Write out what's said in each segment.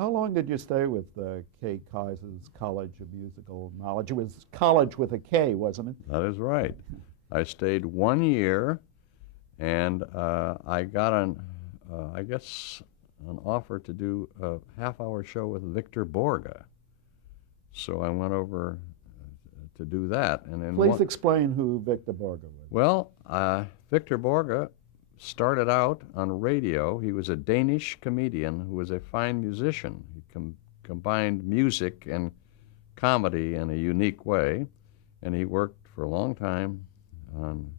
How long did you stay with Kay Kaiser's College of Musical Knowledge? It was college with a K, wasn't it? That is right. I stayed 1 year, and I got I guess, an offer to do a half-hour show with Victor Borge. So I went over to do that. And in Please explain who Victor Borge was. Well, Victor Borge started out on radio. He was a Danish comedian who was a fine musician. He combined music and comedy in a unique way, and he worked for a long time on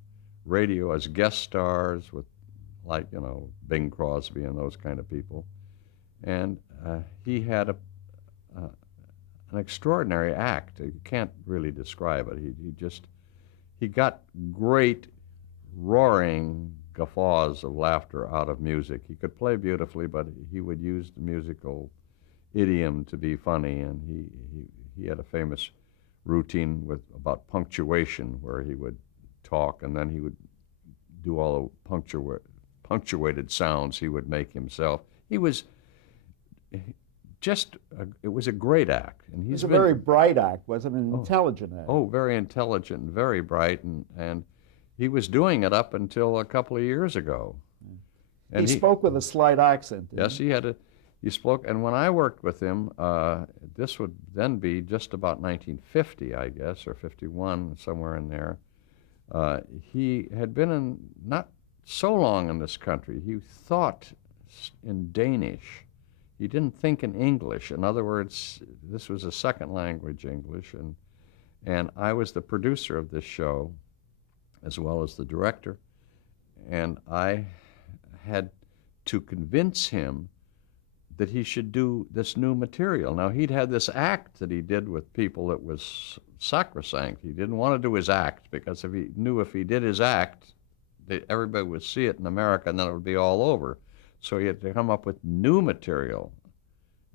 radio as guest stars with, like, Bing Crosby and those kind of people. And he had an extraordinary act. You can't really describe it. He got great roaring guffaws of laughter out of music. He could play beautifully, but he would use the musical idiom to be funny, and he had a famous routine about punctuation, where he would talk and then he would do all the punctuated sounds he would make himself. He was it was a great act. And it was a very bright act, wasn't it? An intelligent act. Oh, very intelligent and very bright, and he was doing it up until a couple of years ago. And he spoke with a slight accent. Yes, he spoke, and when I worked with him, this would then be just about 1950, I guess, or 51, somewhere in there. He had been not so long in this country. He thought in Danish. He didn't think in English. In other words, this was a second language, English, and I was the producer of this show as well as the director, and I had to convince him that he should do this new material. Now, he'd had this act that he did with people that was sacrosanct. He didn't want to do his act because if he did his act, everybody would see it in America and then it would be all over. So he had to come up with new material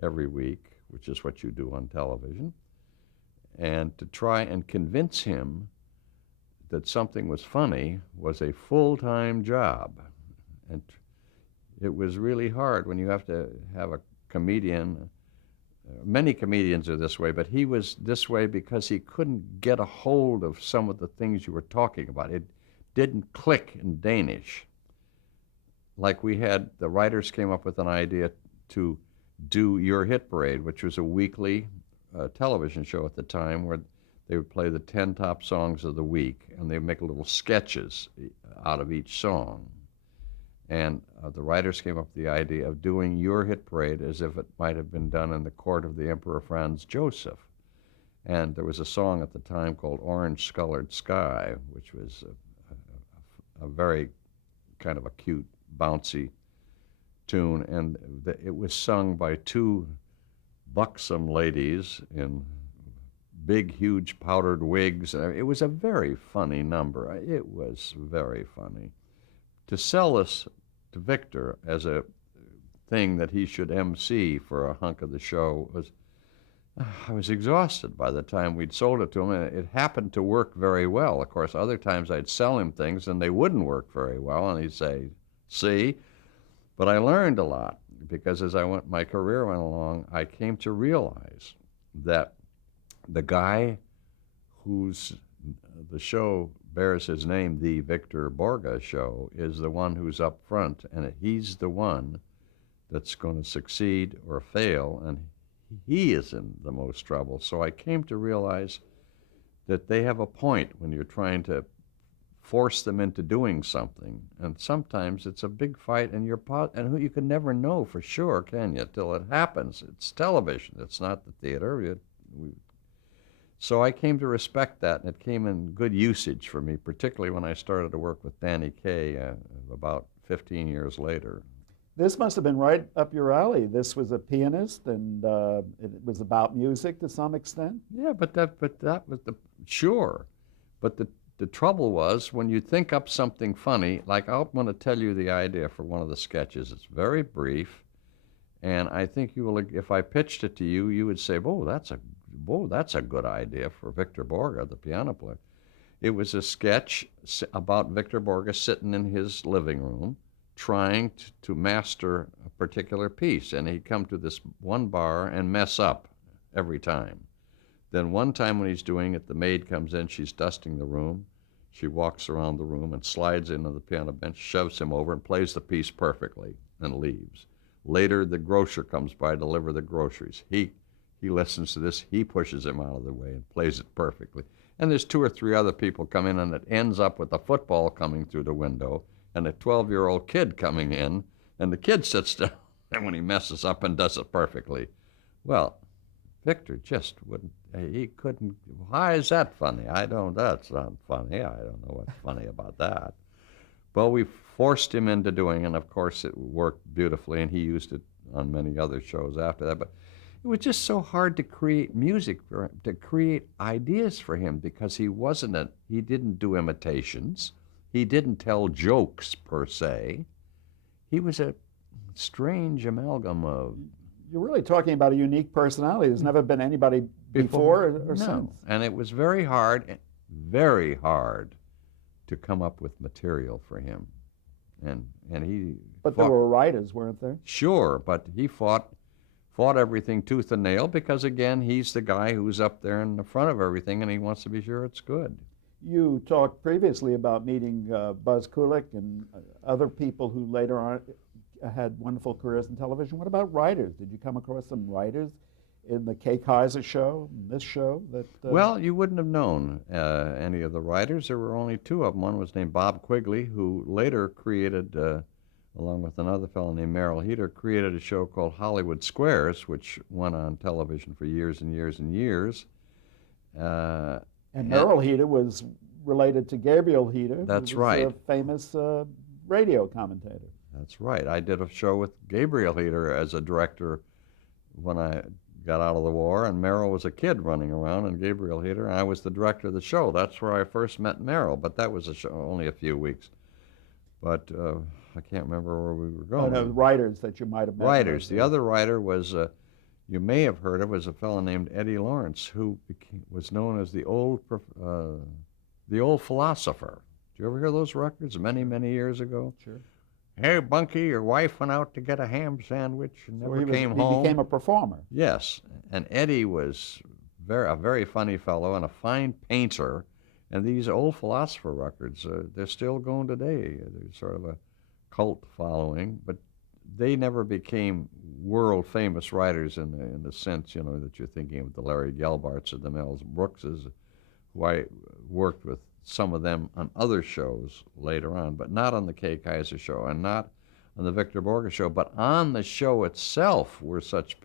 every week, which is what you do on television, and to try and convince him that something was funny was a full-time job. And it was really hard when you have to have a comedian. Many comedians are this way, but he was this way because he couldn't get a hold of some of the things you were talking about. It didn't click in Danish. Like the writers came up with an idea to do Your Hit Parade, which was a weekly television show at the time where they would play the 10 top songs of the week, and they would make little sketches out of each song. And the writers came up with the idea of doing Your Hit Parade as if it might have been done in the court of the Emperor Franz Joseph. And there was a song at the time called Orange Colored Sky, which was a very kind of a cute, bouncy tune, and it was sung by two buxom ladies in big, huge powdered wigs. It was a very funny number. It was very funny. To sell this to Victor as a thing that he should MC for a hunk of the show I was exhausted by the time we'd sold it to him, and it happened to work very well. Of course, other times I'd sell him things and they wouldn't work very well, and he'd say, see? But I learned a lot, because as my career went along, I came to realize that the guy the show bears his name, the Victor Borge Show, is the one who's up front, and he's the one that's going to succeed or fail, and he is in the most trouble. So I came to realize that they have a point when you're trying to force them into doing something, and sometimes it's a big fight, and you can never know for sure, can you, till it happens. It's television. It's not the theater. So I came to respect that, and it came in good usage for me, particularly when I started to work with Danny Kaye about 15 years later. This must have been right up your alley. This was a pianist, and it was about music to some extent. Yeah, but that was sure. But the trouble was, when you think up something funny, like I'm going to tell you the idea for one of the sketches. It's very brief, and I think you will. If I pitched it to you, you would say, "Oh, that's a good idea for Victor Borge, the piano player." It was a sketch about Victor Borge sitting in his living room, trying to master a particular piece, and he'd come to this one bar and mess up every time. Then one time when he's doing it, the maid comes in, she's dusting the room. She walks around the room and slides into the piano bench, shoves him over, and plays the piece perfectly and leaves. Later, the grocer comes by to deliver the groceries. He listens to this, he pushes him out of the way and plays it perfectly. And there's 2 or 3 other people come in, and it ends up with a football coming through the window and a 12-year-old kid coming in, and the kid sits down, and when he messes up and does it perfectly. Well, Victor just wouldn't, he couldn't, why is that funny? That's not funny. I don't know what's funny about that. Well, we forced him into doing it, and of course it worked beautifully, and he used it on many other shows after that. But it was just so hard to create music for him, to create ideas for him, because he didn't do imitations. He didn't tell jokes, per se. He was a strange amalgam of... You're really talking about a unique personality. There's never been anybody before or since. No, and it was very hard to come up with material for him. And he... But there were writers, weren't there? Sure, but he fought everything tooth and nail because, again, he's the guy who's up there in the front of everything, and he wants to be sure it's good. You talked previously about meeting Buzz Kulick and other people who later on had wonderful careers in television. What about writers? Did you come across some writers in the Kay Kaiser show, in this show? Well, you wouldn't have known any of the writers. There were only 2 of them. One was named Bob Quigley, who later created, along with another fellow named Merrill Heater, created a show called Hollywood Squares, which went on television for years and years and years. And Merrill Heater was related to Gabriel Heater. That's who was right. A famous radio commentator. That's right. I did a show with Gabriel Heater as a director when I got out of the war, and Merrill was a kid running around, and Gabriel Heater, and I was the director of the show. That's where I first met Merrill, but that was a show only a few weeks. But I can't remember where we were going. Oh, no, writers that you might have met. Writers. The other writer was, you may have heard of, was a fellow named Eddie Lawrence, who was known as the old philosopher. Did you ever hear those records many, many years ago? Sure. Hey, Bunky, your wife went out to get a ham sandwich and never came home. He became a performer. Yes, and Eddie was a very funny fellow and a fine painter. And these old philosopher records, they're still going today. They're sort of a cult following, but they never became world-famous writers in the sense, that you're thinking of the Larry Gelbarts or the Mel Brookses, who I worked with some of them on other shows later on, but not on the Kay Kaiser show and not on the Victor Borge show, but on the show itself were such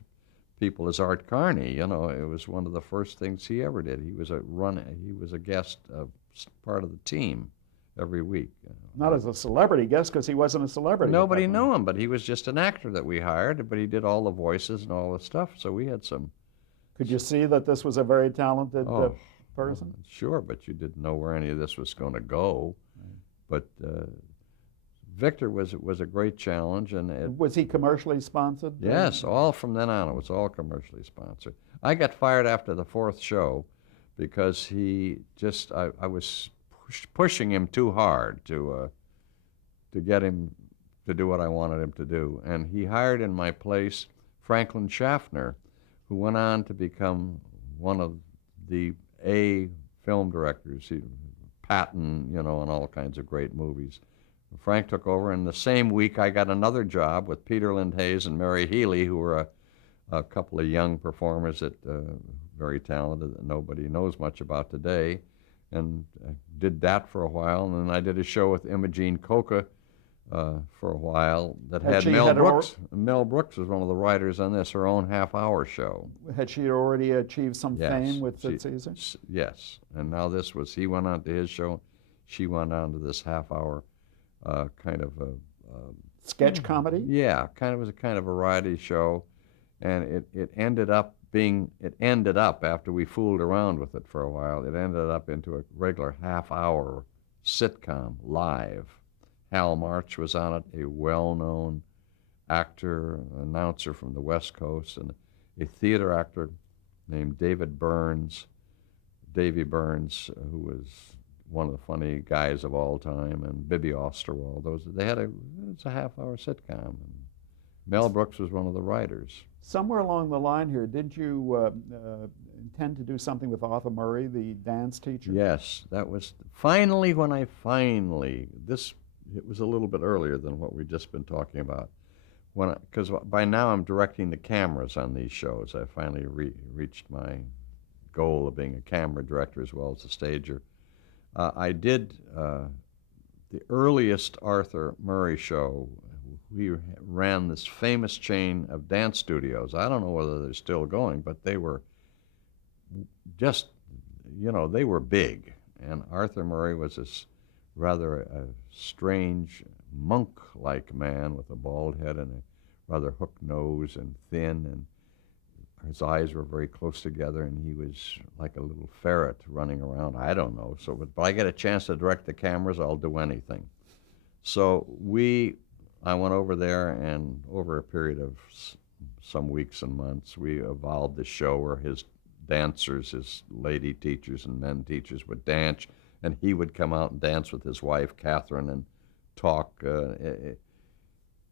people as Art Carney. It was one of the first things he ever did. He was a guest, part of the team every week. Not as a celebrity guest, because he wasn't a celebrity. Nobody knew him, but he was just an actor that we hired, but he did all the voices and all the stuff, so we had some... Could you see that this was a very talented person? Sure, but you didn't know where any of this was going to go. Right. But Victor was a great challenge. And was he commercially sponsored? Yes, all from then on. It was all commercially sponsored. I got fired after the 4th show because I was pushing him too hard to get him to do what I wanted him to do. And he hired in my place Franklin Schaffner, who went on to become one of the film directors, Patton, and all kinds of great movies. Frank took over, and the same week I got another job with Peter Lind Hayes and Mary Healy, who were a couple of young performers that very talented that nobody knows much about today, and I did that for a while, and then I did a show with Imogene Coca for a while that had Mel Brooks. Mel Brooks was one of the writers on this, her own half-hour show. Had she already achieved some fame with Caesar? Yes, and now he went on to his show, she went on to this half-hour kind of a... sketch comedy? Yeah, it was a kind of variety show, and it ended up after we fooled around with it for a while, it ended up into a regular half-hour sitcom live. Hal March was on it, a well-known actor, announcer from the West Coast, and a theater actor named Davy Burns, who was one of the funny guys of all time, and Bibby Osterwald. It's a half-hour sitcom. And Mel Brooks was one of the writers. Somewhere along the line here, did you intend to do something with Arthur Murray, the dance teacher? Yes, that was it was a little bit earlier than what we've just been talking about. Because by now I'm directing the cameras on these shows. I finally reached my goal of being a camera director as well as a stager. I did the earliest Arthur Murray show. We ran this famous chain of dance studios. I don't know whether they're still going, but they were just, they were big. And Arthur Murray was this rather a strange monk-like man with a bald head and a rather hooked nose and thin, and his eyes were very close together, and he was like a little ferret running around. I don't know. So, but if I get a chance to direct the cameras, I'll do anything. So I went over there, and over a period of some weeks and months, we evolved the show where his dancers, his lady teachers and men teachers would dance, and he would come out and dance with his wife, Catherine, and talk.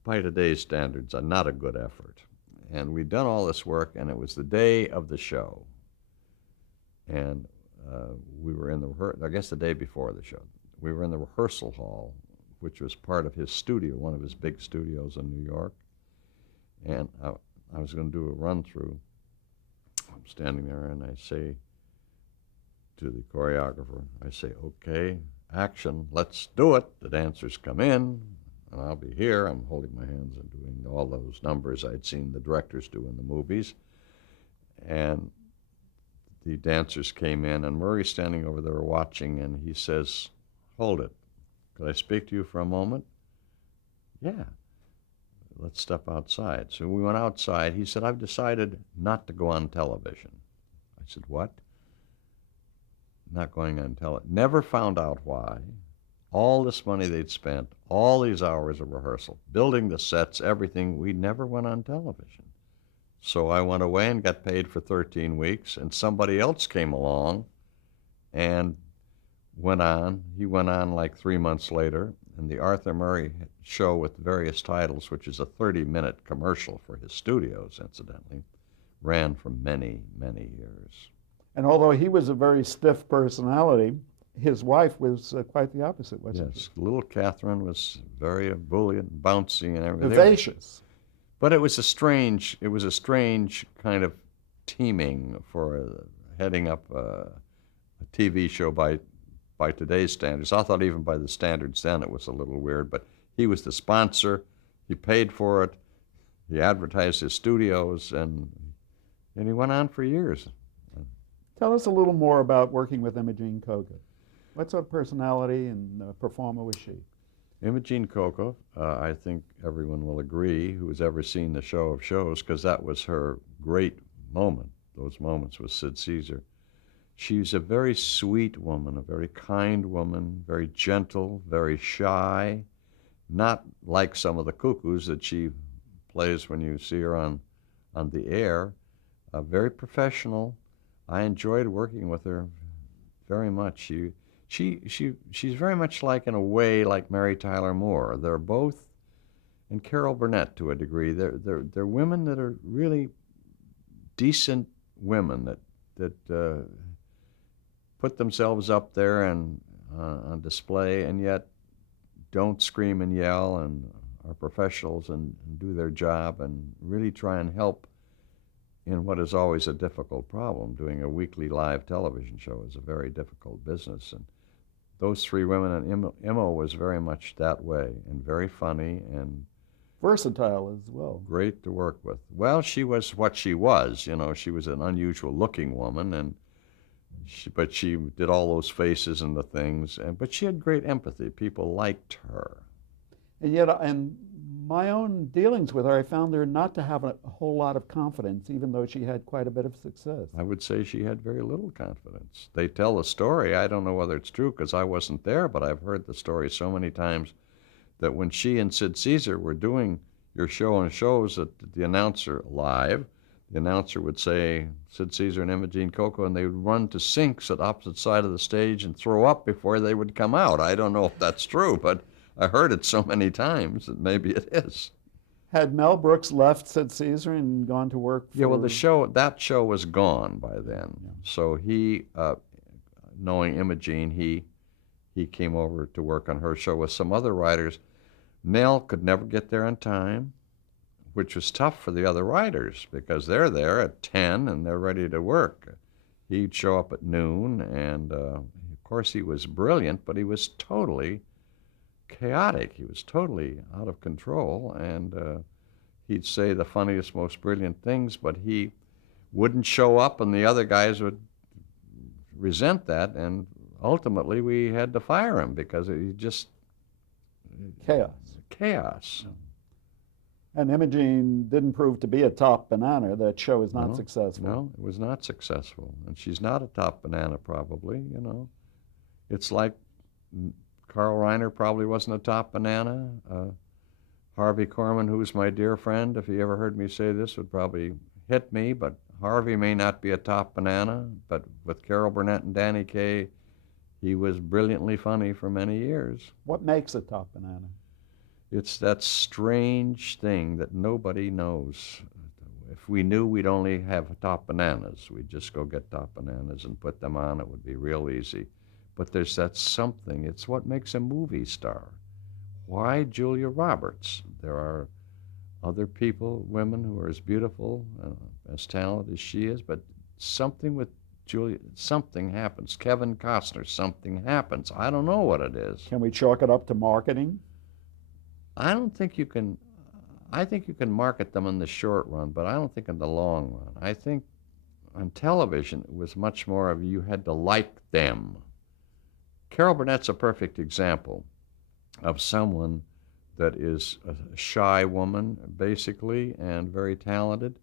By today's standards, not a good effort. And we'd done all this work, and it was the day of the show. And we were in the day before the show. We were in the rehearsal hall, which was part of his studio, one of his big studios in New York. And I was going to do a run-through. I'm standing there, and I say to the choreographer, okay, action, let's do it. The dancers come in, and I'll be here. I'm holding my hands and doing all those numbers I'd seen the directors do in the movies. And the dancers came in, and Murray's standing over there watching, and he says, hold it. Could I speak to you for a moment? Yeah. Let's step outside. So we went outside. He said, I've decided not to go on television. I said, what? Not going on television. Never found out why. All this money they'd spent, all these hours of rehearsal, building the sets, everything, we never went on television. So I went away and got paid for 13 weeks, and somebody else came along and went on. He went on like 3 months later, and the Arthur Murray show with various titles, which is a 30-minute commercial for his studios, incidentally, ran for many, many years. And although he was a very stiff personality, his wife was quite the opposite, wasn't she? Yes, little Catherine was very ebullient, bouncy, and everything. Vivacious. But it was a strange kind of teaming for heading up a TV show by today's standards. I thought even by the standards then it was a little weird, but he was the sponsor, he paid for it, he advertised his studios, and he went on for years. Tell us a little more about working with Imogene Coca. What sort of personality and performer was she? Imogene Coca, I think everyone will agree who has ever seen the Show of Shows, because that was her great moment, those moments with Sid Caesar. She's a very sweet woman, a very kind woman, very gentle, very shy, not like some of the cuckoos that she plays when you see her on the air. Very professional. I enjoyed working with her very much. She's very much like, in a way, like Mary Tyler Moore. They're both, and Carol Burnett to a degree, they're women that are really decent women that put themselves up there and on display, and yet don't scream and yell, and are professionals and do their job and really try and help in what is always a difficult problem. Doing a weekly live television show is a very difficult business, and those three women, and Immo was very much that way, and very funny and versatile as well. Great to work with. Well, she was what she was. She was an unusual looking woman, and but she did all those faces and the things, but she had great empathy. People liked her. And yet, in my own dealings with her, I found her not to have a whole lot of confidence, even though she had quite a bit of success. I would say she had very little confidence. They tell the story. I don't know whether it's true because I wasn't there, but I've heard the story so many times that when she and Sid Caesar were doing your show and shows at the announcer live, the announcer would say, Sid Caesar and Imogene Coca, and they would run to sinks at opposite side of the stage and throw up before they would come out. I don't know if that's true, but I heard it so many times that maybe it is. Had Mel Brooks left Sid Caesar and gone to work for... Yeah, well, that show was gone by then. Yeah. So he, knowing Imogene, he came over to work on her show with some other writers. Mel could never get there on time, which was tough for the other writers because they're there at 10 and they're ready to work. He'd show up at noon, and of course he was brilliant, but he was totally chaotic. He was totally out of control, and he'd say the funniest, most brilliant things, but he wouldn't show up, and the other guys would resent that, and ultimately we had to fire him because he just... Chaos. And Imogene didn't prove to be a top banana. That show is not successful. No, it was not successful. And she's not a top banana, probably, you know. It's like Carl Reiner probably wasn't a top banana. Harvey Korman, who's my dear friend, if he ever heard me say this, would probably hit me, but Harvey may not be a top banana, but with Carol Burnett and Danny Kaye, he was brilliantly funny for many years. What makes a top banana? It's that strange thing that nobody knows. If we knew we'd only have top bananas, we'd just go get top bananas and put them on. It would be real easy. But there's that something. It's what makes a movie star. Why Julia Roberts? There are other people, women, who are as beautiful, as talented as she is, but something with Julia, something happens. Kevin Costner, something happens. I don't know what it is. Can we chalk it up to marketing? I don't think you can. I think you can market them in the short run, but I don't think in the long run. I think on television it was much more of you had to like them. Carol Burnett's a perfect example of someone that is a shy woman, basically, and very talented,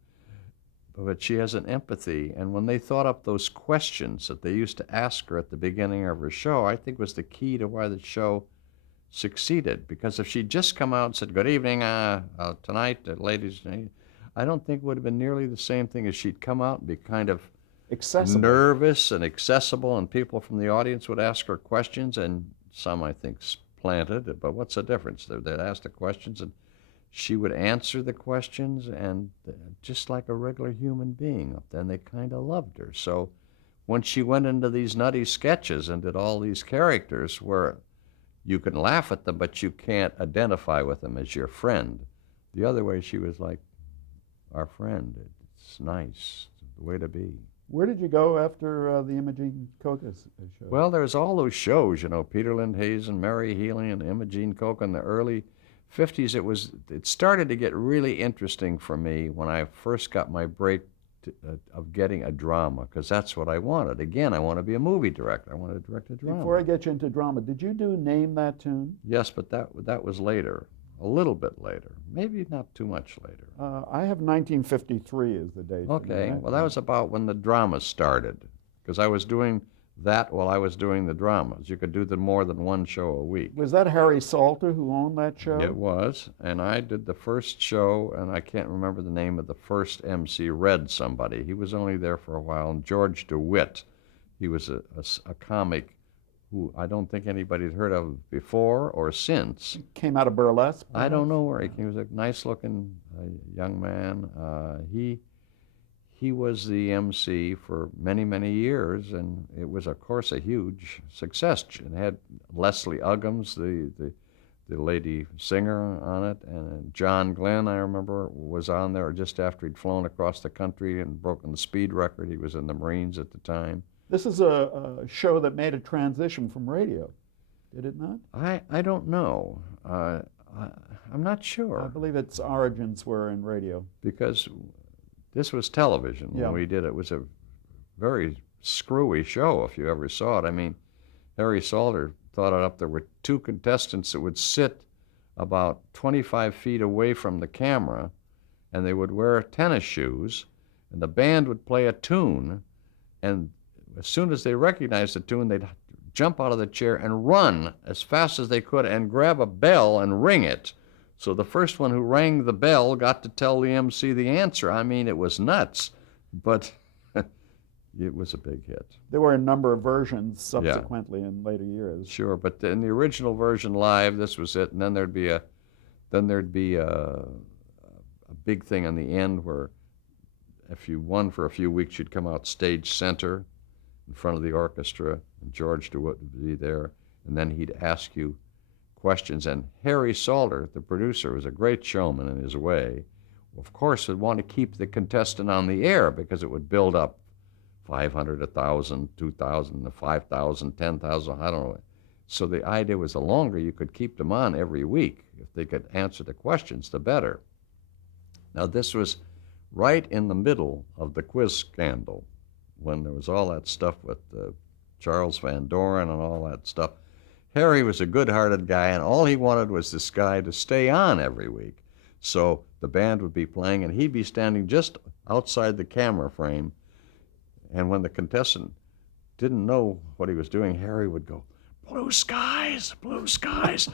but she has an empathy. And when they thought up those questions that they used to ask her at the beginning of her show, I think was the key to why the show succeeded. Because if she'd just come out and said, good evening, tonight, ladies, I don't think it would have been nearly the same thing as she'd come out and be kind of accessible, nervous and accessible, and people from the audience would ask her questions, and some, I think, planted, but what's the difference? They'd ask the questions, and she would answer the questions, and just like a regular human being. Then they kind of loved her. So when she went into these nutty sketches and did all these characters where you can laugh at them, but you can't identify with them as your friend. The other way, she was like our friend. It's nice. It's the way to be. Where did you go after the Imogene Coca show? Well, there's all those shows, you know, Peter Lind Hazen, Mary Healy, and Imogene Coca in the early 50s. It started to get really interesting for me when I first got my break of getting a drama, because that's what I wanted. Again, I want to be a movie director. I want to direct a drama. Before I get you into drama, did you do Name That Tune? Yes, but that was later, a little bit later, maybe not too much later. I have 1953 as the date. Okay, well, that was about when the dramas started, because I was doing that while I was doing the dramas. You could do more than one show a week. Was that Harry Salter who owned that show? It was, and I did the first show, and I can't remember the name of the first MC, Red somebody. He was only there for a while, and George DeWitt, he was a comic who I don't think anybody had heard of before or since. Came out of burlesque? I don't know where he came. He was a nice-looking young man. He was the MC for many, many years, and it was, of course, a huge success. It had Leslie Uggams, the lady singer, on it, and John Glenn, I remember, was on there just after he'd flown across the country and broken the speed record. He was in the Marines at the time. This is a show that made a transition from radio, did it not? I don't know. I'm not sure. I believe its origins were in radio. Because this was television when we did it. It was a very screwy show if you ever saw it. I mean, Harry Salter thought it up. There were two contestants that would sit about 25 feet away from the camera, and they would wear tennis shoes, and the band would play a tune, and as soon as they recognized the tune, they'd jump out of the chair and run as fast as they could and grab a bell and ring it So the first one who rang the bell got to tell the MC the answer. I mean, it was nuts, but it was a big hit. There were a number of versions Yeah. subsequently in later years. Sure, but in the original version live, this was it, and then there'd be a big thing on the end where if you won for a few weeks, you'd come out stage center in front of the orchestra, and George DeWitt would be there, and then he'd ask you questions. And Harry Salter, the producer, was a great showman in his way, of course would want to keep the contestant on the air because it would build up 500, 1,000, 2,000, 5,000, 10,000, I don't know. So the idea was the longer you could keep them on every week, if they could answer the questions, the better. Now this was right in the middle of the quiz scandal, when there was all that stuff with Charles Van Doren and all that stuff. Harry was a good-hearted guy, and all he wanted was this guy to stay on every week. So the band would be playing, and he'd be standing just outside the camera frame, and when the contestant didn't know what he was doing, Harry would go, "Blue skies, blue skies."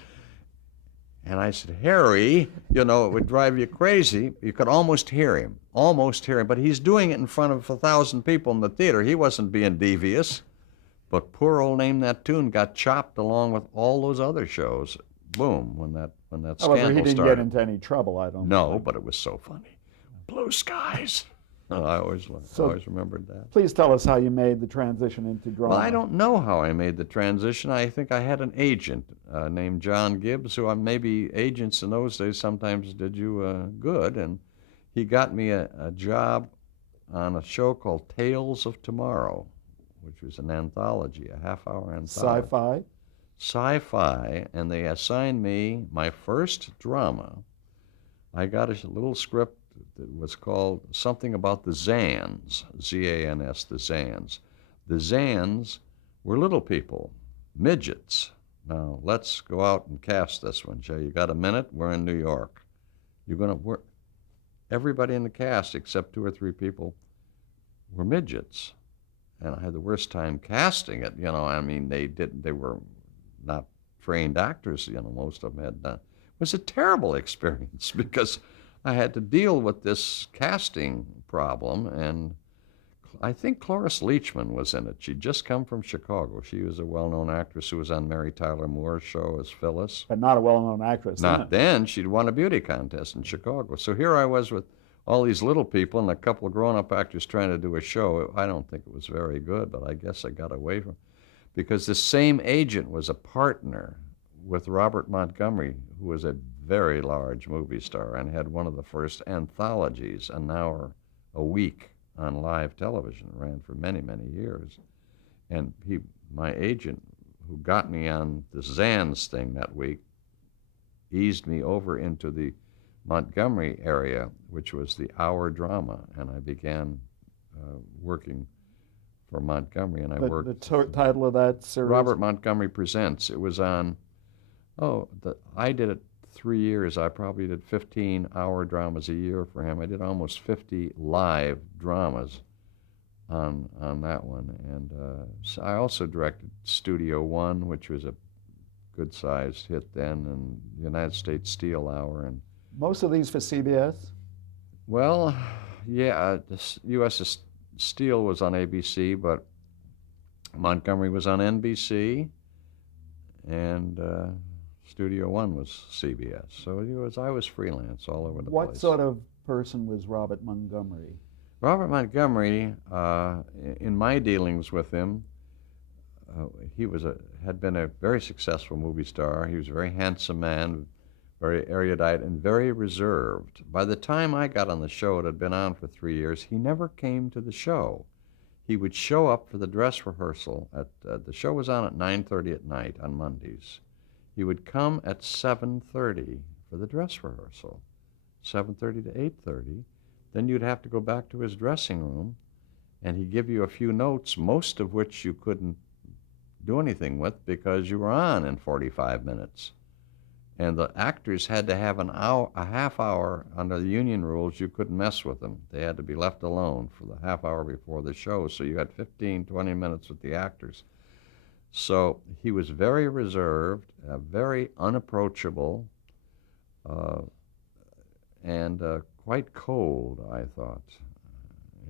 And I said, "Harry, you know, it would drive you crazy." You could almost hear him, but he's doing it in front of 1,000 people in the theater. He wasn't being devious. But poor old Name That Tune got chopped along with all those other shows. Boom, when that scandal started. However, he didn't get into any trouble, I don't No, think. but it was so funny. Blue skies. Oh, I always remembered that. Please tell us how you made the transition into drama. Well, I don't know how I made the transition. I think I had an agent named John Gibbs, who maybe agents in those days sometimes did you good, and he got me a job on a show called Tales of Tomorrow, which was an anthology, a half-hour anthology. Sci-fi? Sci-fi, and they assigned me my first drama. I got a little script that was called something about the Zans, Z-A-N-S, the Zans. The Zans were little people, midgets. Now, let's go out and cast this one, Jay. You got a minute? We're in New York. You're going to work. Everybody in the cast, except 2 or 3 people, were midgets. And I had the worst time casting it. You know, I mean, they were not trained actors, you know, most of them had done. It was a terrible experience because I had to deal with this casting problem, and I think Cloris Leachman was in it. She'd just come from Chicago. She was a well-known actress who was on Mary Tyler Moore's show as Phyllis. But not a well-known actress. Not then. She'd won a beauty contest in Chicago. So here I was with all these little people and a couple of grown-up actors trying to do a show. I don't think it was very good, but I guess I got away from it. Because the same agent was a partner with Robert Montgomery, who was a very large movie star and had one of the first anthologies, an hour a week on live television, ran for many, many years. And my agent, who got me on the Zans thing that week, eased me over into the Montgomery area, which was the hour drama, and I began working for Montgomery, and I worked. The title of that series? Robert Montgomery Presents. It was on, I did it 3 years. I probably did 15-hour dramas a year for him. I did almost 50 live dramas on that one, and so I also directed Studio One, which was a good-sized hit then, and United States Steel Hour, and most of these for CBS? well, yeah, U.S. Steel was on ABC, but Montgomery was on NBC, and Studio One was CBS. So I was freelance all over the place. What sort of person was Robert Montgomery? Robert Montgomery, in my dealings with him, he had been a very successful movie star. He was a very handsome man, very erudite, and very reserved. By the time I got on the show, it had been on for 3 years, he never came to the show. He would show up for the dress rehearsal. The show was on at 9:30 at night on Mondays. He would come at 7:30 for the dress rehearsal, 7:30 to 8:30. Then you'd have to go back to his dressing room, and he'd give you a few notes, most of which you couldn't do anything with because you were on in 45 minutes. And the actors had to have a half hour under the union rules. You couldn't mess with them. They had to be left alone for the half hour before the show. So you had 15, 20 minutes with the actors. So he was very reserved, very unapproachable, uh, and quite cold, I thought,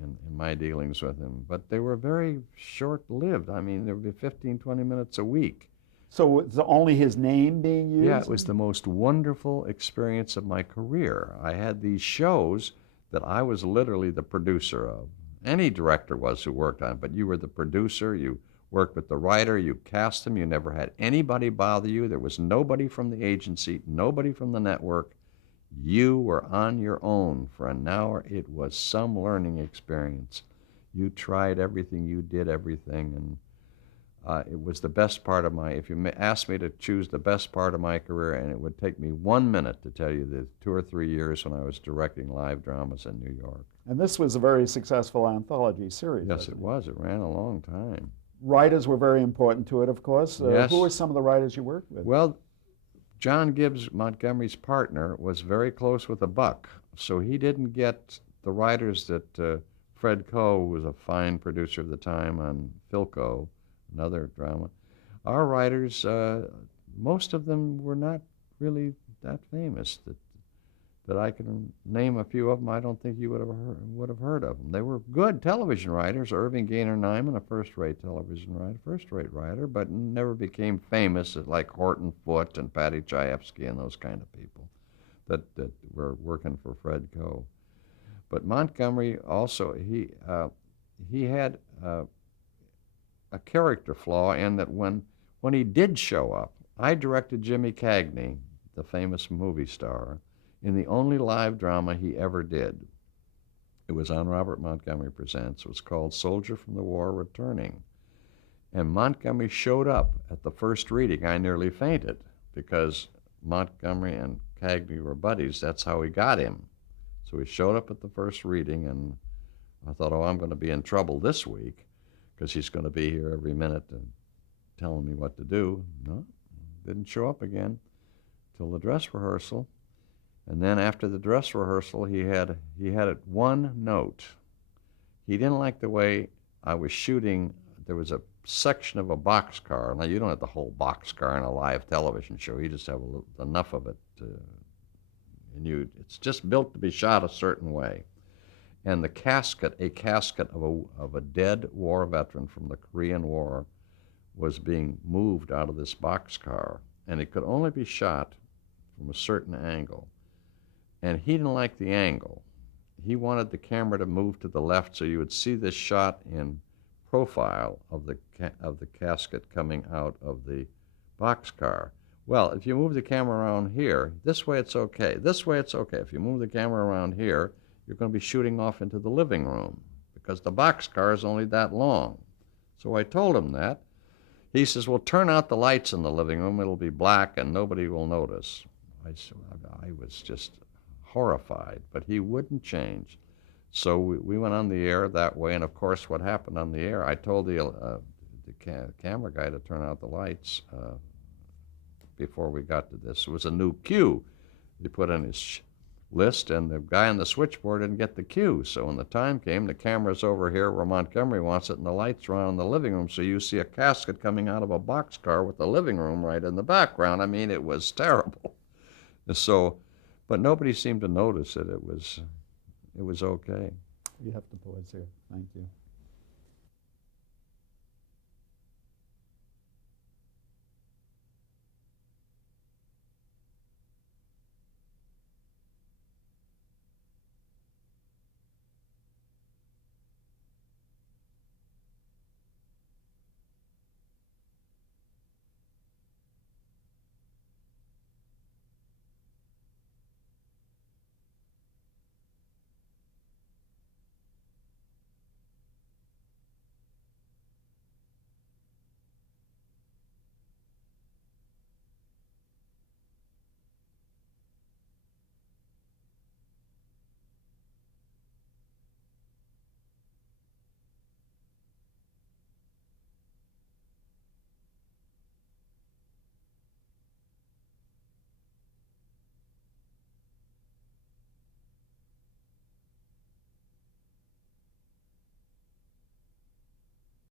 in my dealings with him. But they were very short-lived. I mean, there would be 15, 20 minutes a week. So it's only his name being used? Yeah, it was the most wonderful experience of my career. I had these shows that I was literally the producer of. Any director was who worked on it, but you were the producer. You worked with the writer. You cast them. You never had anybody bother you. There was nobody from the agency, nobody from the network. You were on your own for an hour. It was some learning experience. You tried everything. You did everything, and it was the best part of my, if you asked me to choose the best part of my career, and it would take me 1 minute to tell you the 2 or 3 years when I was directing live dramas in New York. And this was a very successful anthology series. Yes, it was. It ran a long time. Writers were very important to it, of course. Yes. Who were some of the writers you worked with? Well, John Gibbs, Montgomery's partner, was very close with the buck, so he didn't get the writers that Fred Coe, who was a fine producer of the time on Philco, another drama. Our writers, most of them were not really that famous. That I can name a few of them. I don't think you would have heard of them. They were good television writers. Irving Gaynor Nyman, a first-rate television writer, first-rate writer, but never became famous like Horton Foote and Patty Chayefsky and those kind of people that were working for Fred Coe. But Montgomery also, he had a character flaw in that when he did show up, I directed Jimmy Cagney, the famous movie star, in the only live drama he ever did. It was on Robert Montgomery Presents. It was called Soldier from the War Returning. And Montgomery showed up at the first reading. I nearly fainted because Montgomery and Cagney were buddies. That's how he got him. So he showed up at the first reading, and I thought, oh, I'm going to be in trouble this week because he's going to be here every minute and telling me what to do. No, didn't show up again till the dress rehearsal. And then after the dress rehearsal, he had it one note. He didn't like the way I was shooting. There was a section of a boxcar. Now, you don't have the whole boxcar in a live television show. You just have enough of it. It's just built to be shot a certain way. And a casket of a dead war veteran from the Korean War was being moved out of this boxcar. And it could only be shot from a certain angle. And he didn't like the angle. He wanted the camera to move to the left so you would see this shot in profile of the casket coming out of the boxcar. Well, if you move the camera around here, this way it's okay. This way it's okay. If you move the camera around here, you're going to be shooting off into the living room because the boxcar is only that long. So I told him that. He says, well, turn out the lights in the living room. It'll be black and nobody will notice. I was just horrified, but he wouldn't change. So we went on the air that way, and of course what happened on the air, I told the camera guy to turn out the lights before we got to this. It was a new cue he put in his list, and the guy on the switchboard didn't get the cue. So when the time came, the camera's over here where Montgomery wants it, and the lights are on in the living room, so you see a casket coming out of a boxcar with the living room right in the background. I mean, it was terrible. So, but nobody seemed to notice it. It was okay. You have to pause here. Thank you.